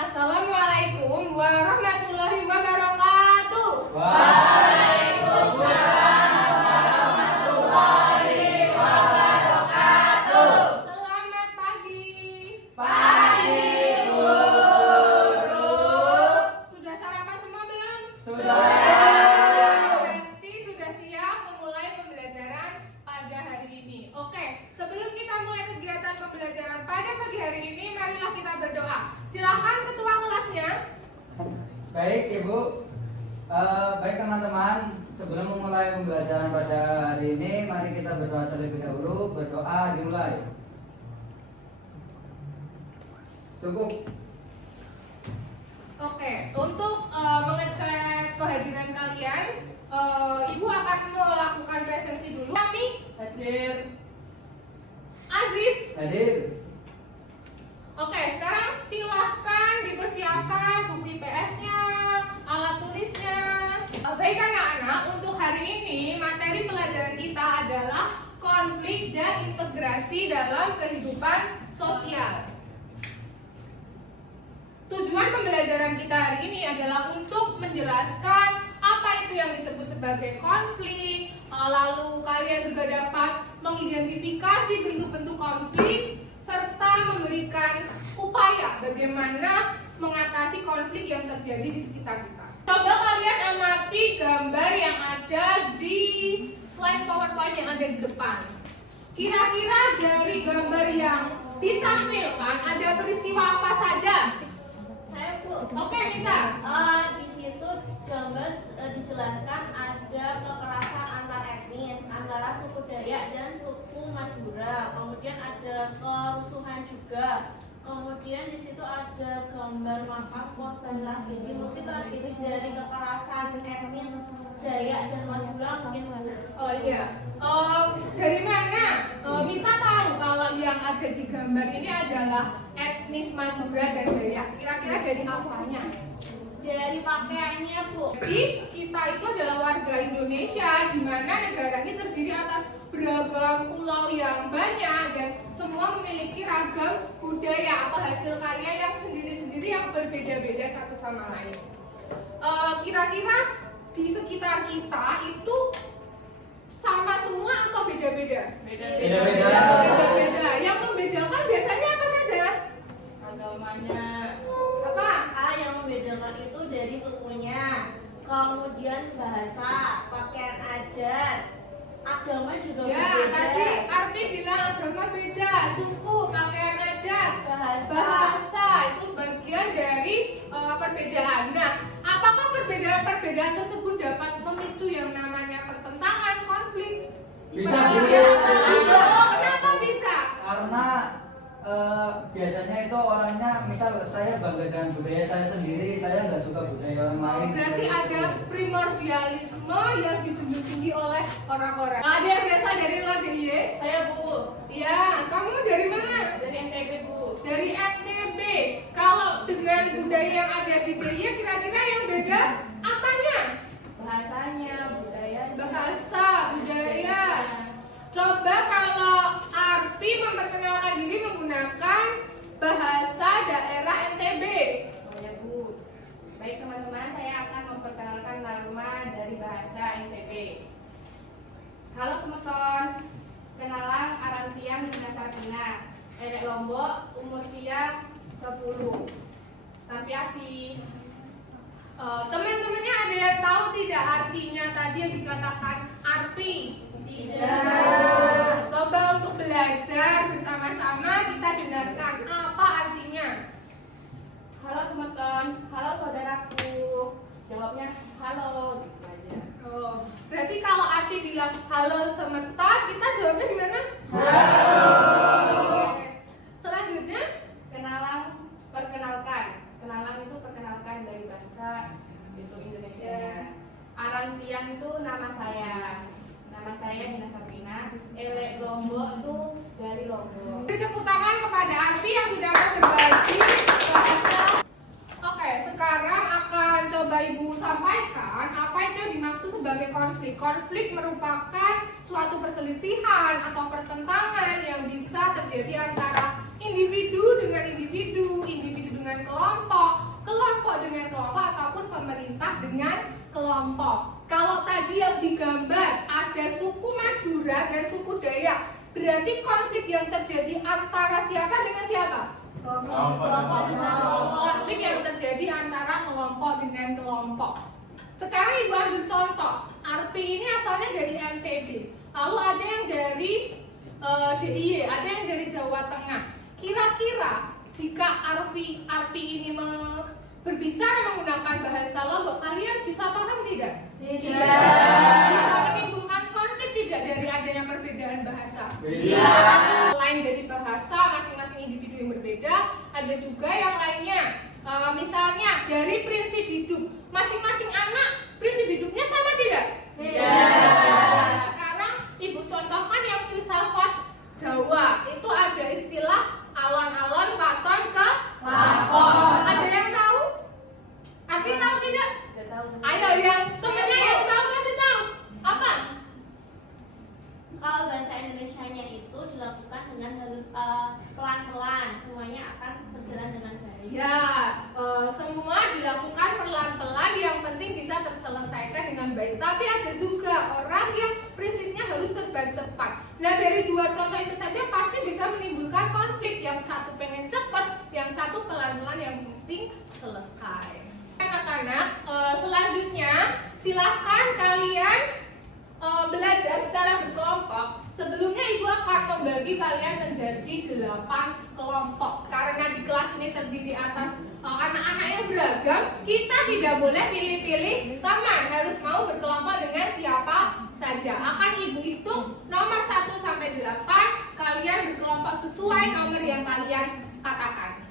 Assalamualaikum warahmatullahi wabarakatuh. Waalaikumsalam warahmatullahi wabarakatuh. Selamat pagi. Pagi, Guru. Sudah sarapan semua belum? Sudah. Berarti sudah siap memulai pembelajaran pada hari ini. Oke, sebelum kita mulai kegiatan pembelajaran pada pagi hari ini, marilah kita berdoa. Silakan ketua kelasnya. Baik, Ibu. Baik teman-teman, sebelum memulai pembelajaran pada hari ini, mari kita berdoa terlebih dahulu. Berdoa dimulai. Cukup. Oke, untuk mengecek kehadiran kalian, Ibu akan melakukan presensi dulu. Kami Hadir. Azif. Hadir. Oke, sekarang silahkan dipersiapkan buku IPS-nya, alat tulisnya. Baik anak-anak, untuk hari ini materi pelajaran kita adalah konflik dan integrasi dalam kehidupan sosial. Tujuan pembelajaran kita hari ini adalah untuk menjelaskan apa itu yang disebut sebagai konflik, lalu kalian juga dapat mengidentifikasi bentuk-bentuk konflik, serta memberikan upaya bagaimana mengatasi konflik yang terjadi di sekitar kita. Coba kalian amati gambar yang ada di slide PowerPoint yang ada di depan. Kira-kira dari gambar yang ditampilkan ada peristiwa apa saja? Saya Bu. Oke, Mita. Di situ gambar dijelaskan ada kekerasan antar etnis antara suku Dayak dan suku Madura. Kemudian ada kerusuhan juga. Kemudian di situ ada gambar makam korban tragedi, mungkin tragedi dari kekerasan etnis Dayak dan Madura mungkin. Oh iya. Dari mana Mita tahu kalau yang ada di gambar ini adalah etnis Madura dan Dayak? Kira-kira dari apanya? Dari pakaiannya Bu. Jadi kita itu adalah warga Indonesia, di mana negara ini terdiri atas beragam pulau yang banyak dan semua memiliki ragam budaya atau hasil karya yang sendiri-sendiri yang berbeda-beda satu sama lain. Kira-kira di sekitar kita itu sama semua atau beda-beda? Beda-beda. Beda-beda. Yang membedakan biasanya apa saja? Agamanya. Apa? Yang membedakan itu dari sukunya, kemudian bahasa, pakaian adat, agama juga Ya, berbeda. tadi Arfi bilang agama beda, suku, pakaian adat, Bahasa. bahasa itu bagian dari perbedaan. Nah, apakah perbedaan-perbedaan tersebut dapat memicu yang namanya pertentangan, konflik? Bisa, Oh, Bu. bisa. Kenapa bisa? Karena biasanya itu orangnya, misal saya bangga dengan budaya saya sendiri, saya nggak suka budaya orang lain. Berarti ada primordialisme yang dijunjung tinggi oleh orang-orang. Nah, ada yang berasal dari luar DIY? Saya Bu, Iya, kamu dari mana? dari NTB Bu. Dari NTB. Kalau dengan budaya yang ada di DIY, kira-kira yang beda apanya? Bahasanya, budayanya. Bahasa, budaya. Coba kalau Arfi memperkenalkan diri menggunakan bahasa daerah NTB. Oh ya Bu. Baik teman-teman, saya akan memperkenalkan Naruma dari bahasa NTB. Halo semeton, kenalan Arantian Dina Sartina, Nenek Lombok, umur dia 10. Tapi asih. Teman-temannya ada yang tahu tidak artinya tadi yang dikatakan Arfi? Tidak. Coba untuk belajar bersama-sama kita dengarkan apa artinya. Halo semeton, halo saudaraku. Jawabnya halo gitu aja. Oh, berarti kalau Arfi bilang halo semesta, kita jawabnya gimana? Halo. Oke. Selanjutnya, Perkenalkan. Kenalan itu perkenalkan dari bahasa itu Indonesia. Arantian itu nama saya. Nama saya Dina Sabrina. Elek Lombok itu dari Lombok. beri tepuk tangan kepada Arfi yang sudah mau berbagi bahasa. Oke, sekarang akan coba Ibu sampaikan apa itu yang dimaksud sebagai konflik. Konflik merupakan suatu perselisihan atau pertentangan yang bisa terjadi antara individu dengan individu, individu dengan kelompok, dengan kelompok. Kalau tadi yang digambar ada suku Madura dan suku Dayak, berarti konflik yang terjadi antara siapa dengan siapa? Konflik yang terjadi antara kelompok dengan kelompok. Sekarang Ibu ambil contoh. Arpi ini asalnya dari NTB. Lalu ada yang dari DIY, ada yang dari Jawa Tengah. Kira-kira jika Arpi ini berbicara menggunakan bahasa Lombok, kalian bisa paham tidak? Tidak. Bisa menimbulkan konflik tidak dari adanya perbedaan bahasa? Bisa. Selain dari bahasa masing-masing individu yang berbeda, ada juga yang lainnya. Misalnya dari prinsip hidup, masing-masing anak prinsip hidupnya sama tidak? Tidak. Sekarang Ibu contohkan yang filsafat Jawa, itu ada istilah alon-alon paton ke lakon. Ada yang tahu? Arti tahu tidak? Ayo yang temennya yang tahu kasih tahu. Apa? Kalau bahasa Indonesianya itu dilakukan dengan pelan-pelan, semuanya akan berjalan dengan baik. Ya, semua dilakukan pelan-pelan, yang penting bisa terselesaikan dengan baik. Tapi ada juga orang yang prinsipnya harus serba cepat. Nah, dari dua contoh itu saja pasti bisa menimbulkan konflik. Yang satu pengen cepat, yang satu pelan-pelan, yang penting selesai. Anak-anak, selanjutnya silahkan kalian belajar secara berkelompok. Sebelumnya Ibu akan membagi kalian menjadi 8 kelompok. Karena di kelas ini terdiri atas anak-anak yang beragam, kita tidak boleh pilih-pilih teman, harus mau berkelompok dengan siapa saja. Akan Ibu hitung nomor 1 sampai 8, kalian berkelompok sesuai nomor yang kalian katakan.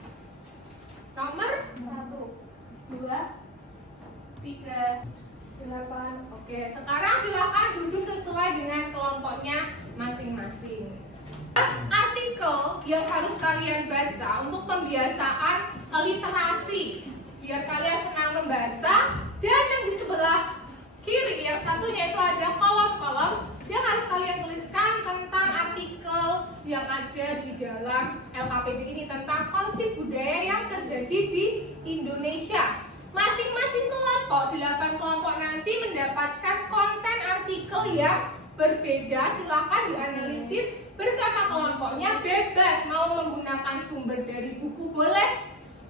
Nomor 1, 2, 3, 8. Oke, sekarang silakan duduk sesuai dengan kelompoknya masing-masing. Artikel yang harus kalian baca untuk pembiasaan literasi, biar kalian senang membaca. Dan yang di sebelah kiri, yang satunya itu ada kolom-kolom yang harus kalian tuliskan tentang artikel yang ada di dalam LKPD ini, tentang konflik budaya yang terjadi di Indonesia. Masing-masing kelompok, 8 kelompok nanti mendapatkan konten artikel yang berbeda. Silahkan dianalisis bersama kelompoknya, bebas mau menggunakan sumber dari buku boleh,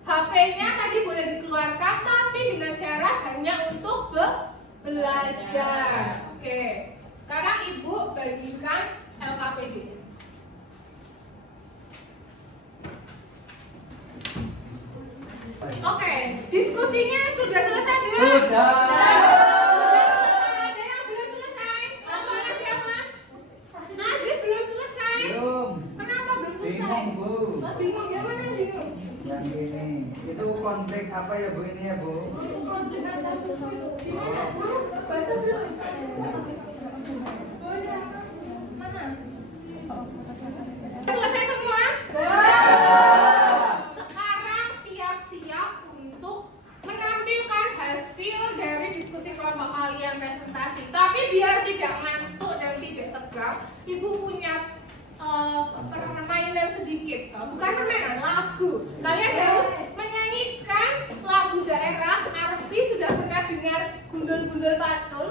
HP-nya tadi boleh dikeluarkan, tapi dengan syarat hanya untuk belajar. Oke, sekarang Ibu bagikan LKPD. Oke, diskusinya sudah selesai belum? Sudah. Ada yang belum selesai? Kelompoknya siapa? Nazif belum selesai. Belum. Kenapa belum selesai? Bingung, Bu. Oh, bingung, gimana bingung? Yang ini. Itu konflik apa ya, Bu, ini ya, Bu? Itu konflik antar suku itu. Gimana? Baca belum? Mana? Selesai semua? Sekarang siap-siap untuk menampilkan hasil dari diskusi kelompok kalian presentasi. Tapi biar tidak ngantuk dan tidak tegang, Ibu punya permainan sedikit. Bukan permainan, lagu. Kalian harus menyanyikan lagu daerah. Arpi sudah pernah dengar Gundul-Gundul Pacul?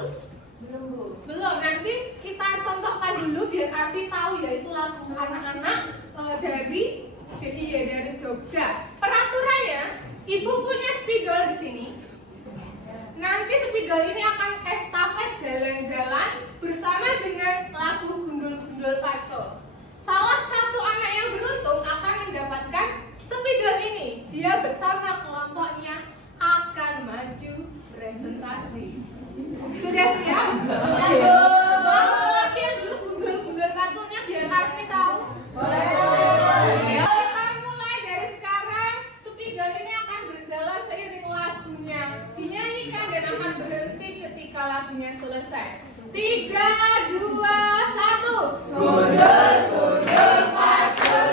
Belum, Bu. Belum. Nanti kita contohkan dulu biar Arpi tahu, yaitu lagu anak-anak dari DIY, dari Jogja. Peraturannya, Ibu punya spidol di sini. Nanti spidol ini akan estafet jalan-jalan bersama dengan lagu Gundul-Gundul Pacul. Salah satu anak yang beruntung akan mendapatkan spidol ini. Dia bersama kelompoknya akan maju presentasi. Sudah siap? Mau latihan dulu Gundul-Gundul Paculnya biar Arpi tahu? Boleh. Kita mulai dari sekarang. Spidol ini akan berjalan seiring lagunya. Dinyanyikan dan akan berhenti ketika lagunya selesai. 3, 2, 1. Gundul-gundul pacul,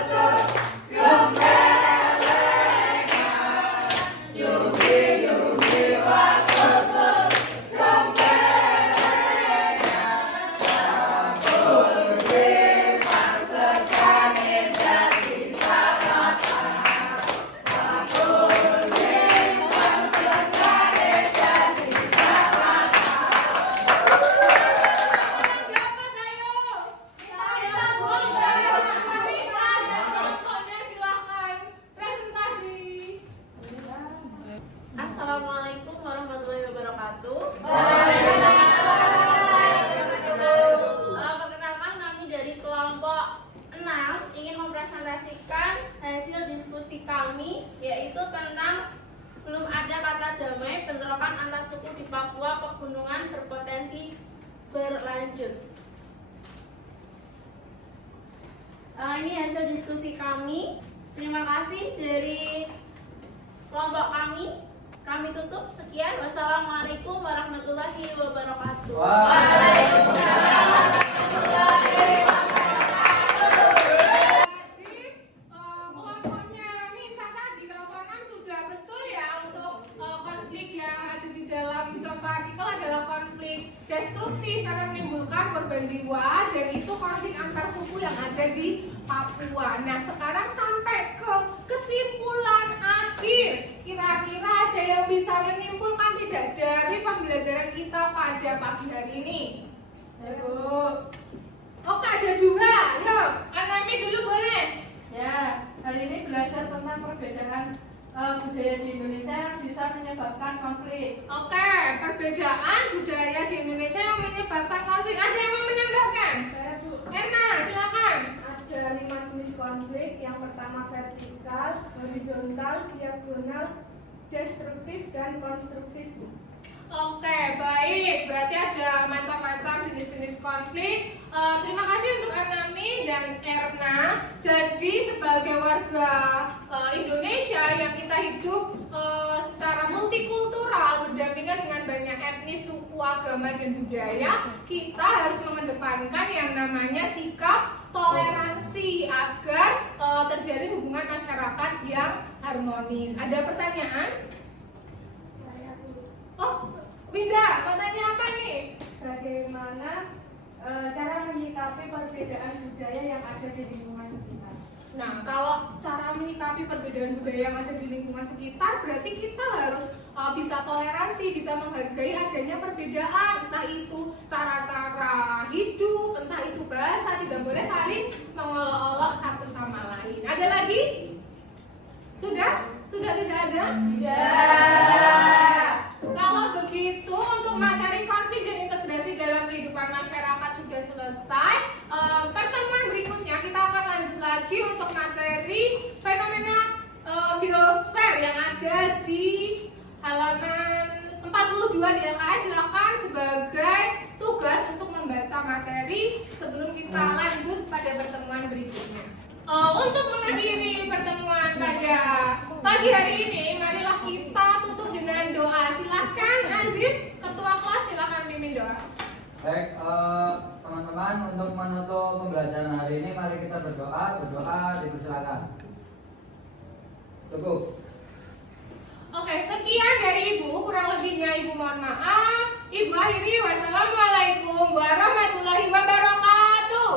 pegunungan berpotensi berlanjut. Ini hasil diskusi kami. Terima kasih dari kelompok kami. Kami tutup. Sekian. Wassalamualaikum warahmatullahi wabarakatuh. Waalaikumsalam warahmatullahi Kelompoknya Minta tadi kelompok 6 sudah betul ya untuk konflik yang ada di dalam contoh artikel adalah konflik destruktif karena menimbulkan korban jiwa, dan itu konflik antar suku yang ada di Papua. Nah, sekarang sampai ke kesimpulan akhir. Kira-kira ada yang bisa menyimpulkan tidak dari pembelajaran kita pada pagi hari ini? Ayo. Oke, ada juga. Yuk, Anami dulu boleh. Ya, hari ini belajar tentang perbedaan budaya di Indonesia yang bisa menyebabkan konflik. Oke, perbedaan budaya di Indonesia yang menyebabkan konflik. Ada yang mau menambahkan? Saya Bu, Erna, silakan. ada 5 jenis konflik. Yang pertama vertikal, horizontal, diagonal, destruktif, dan konstruktif. Oke, baik. Berarti ada macam-macam jenis-jenis konflik. Terima kasih untuk Anami dan Erna. Jadi sebagai warga Indonesia yang kita hidup secara multikultural, berdampingan dengan banyak etnis, suku, agama, dan budaya, kita harus mengedepankan yang namanya sikap toleransi agar terjalin hubungan masyarakat yang harmonis. Ada pertanyaan? Saya Bu, Oh, Winda, mau tanya apa nih? bagaimana cara menyikapi perbedaan budaya yang ada di lingkungan sekitar? Nah, kalau cara menyikapi perbedaan budaya yang ada di lingkungan sekitar, berarti kita harus bisa toleransi, bisa menghargai adanya perbedaan, entah itu cara-cara hidup, entah itu bahasa, tidak boleh saling mengolok-olok satu sama lain. Ada lagi? Sudah? Sudah tidak ada? Sudah. Kalau begitu, untuk materi konflik dan integrasi dalam kehidupan masyarakat sudah selesai. Pertemuan berikutnya kita akan lanjut lagi untuk materi fenomena biosfer yang ada di halaman 42 di LKS. Silakan sebagai tugas untuk membaca materi sebelum kita lanjut pada pertemuan berikutnya. Untuk mengakhiri pertemuan pada pagi hari ini, marilah kita tutup dengan doa. Silakan Aziz, ketua kelas, silakan pimpin doa. Baik, teman-teman, untuk menutup pembelajaran hari ini, mari kita berdoa. Berdoa dipersilakan. Cukup. Oke, sekian dari Ibu. Kurang lebihnya Ibu mohon maaf. Ibu akhiri, wassalamualaikum warahmatullahi wabarakatuh.